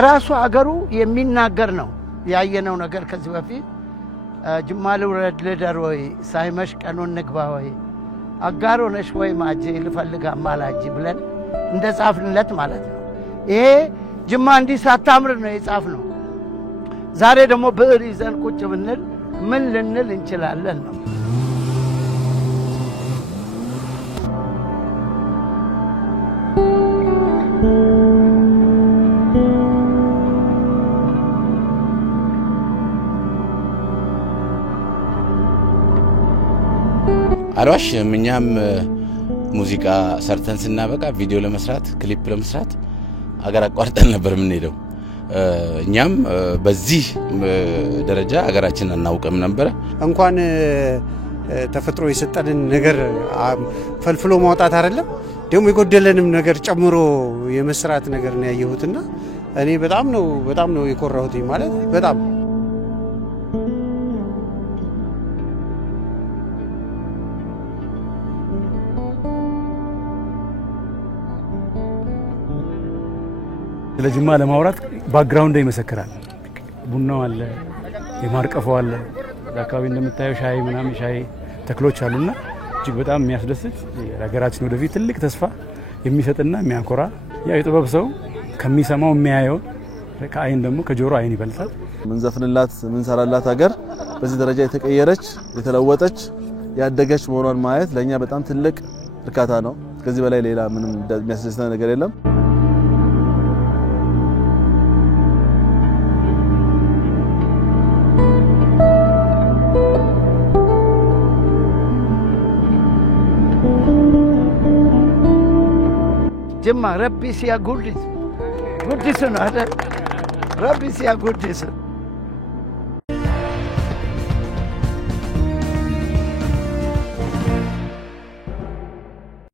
ራሱ አገሩ የሚናገር ነው ያየነው ነገር ከዚህ በፊት ጅማል ወረድ ለደር ወይ ሳይመሽ ቀኑን ንግባ ወይ አጋሮ ነሽ ወይ ማጄ ልፈልግ አማላጅ ብለን እንደጻፍንለት ማለት ነው ይሄ ጅማ እንዲ ሳታምር ነው የጻፍነው ዛሬ ደግሞ ብዕር ይዘን ቁጭ ብንል ምን ልንል እንችላለን ነው አልዋሽ ምኛም ሙዚቃ ሰርተን ስናበቃ ቪዲዮ ለመስራት ክሊፕ ለመስራት አገር አቋርጠን ነበር ምንሄደው እኛም በዚህ ደረጃ አገራችንን እናውቀም ነበር እንኳን ተፈጥሮ የሰጠንን ነገር ፈልፍሎ ማውጣት አይደለም ደሞ የጎደለንም ነገር ጨምሮ የመስራት ነገር ነው ያየሁትና እኔ በጣም ነው የኮራሁት ማለት በጣም ለጅማ ለማውራት ባክግራውንድ ይመሰክራል ቡናው አለ የማርቀፈው አለ አካባቢ እንደምታየው ሻይ ምናምን ሻይ ተክሎች አሉና እጅግ በጣም የሚያስደስት የሀገራችን ወደፊት ትልቅ ተስፋ የሚሰጥና የሚያኮራ ያ የጥበብ ሰው ከሚሰማው የሚያየው ከአይን ደግሞ ከጆሮ አይን ይበልጣል ምን ዘፍንላት ምን ሰራላት ሀገር በዚህ ደረጃ የተቀየረች የተለወጠች ያደገች መሆኗን ማየት ለኛ በጣም ትልቅ እርካታ ነው ከዚህ በላይ ሌላ ምንም የሚያስደስት ነገር የለም ጅማ ረቢ ሲያ ጉዲስ ነው አይደል ረቢ ሲያ ጉዲስ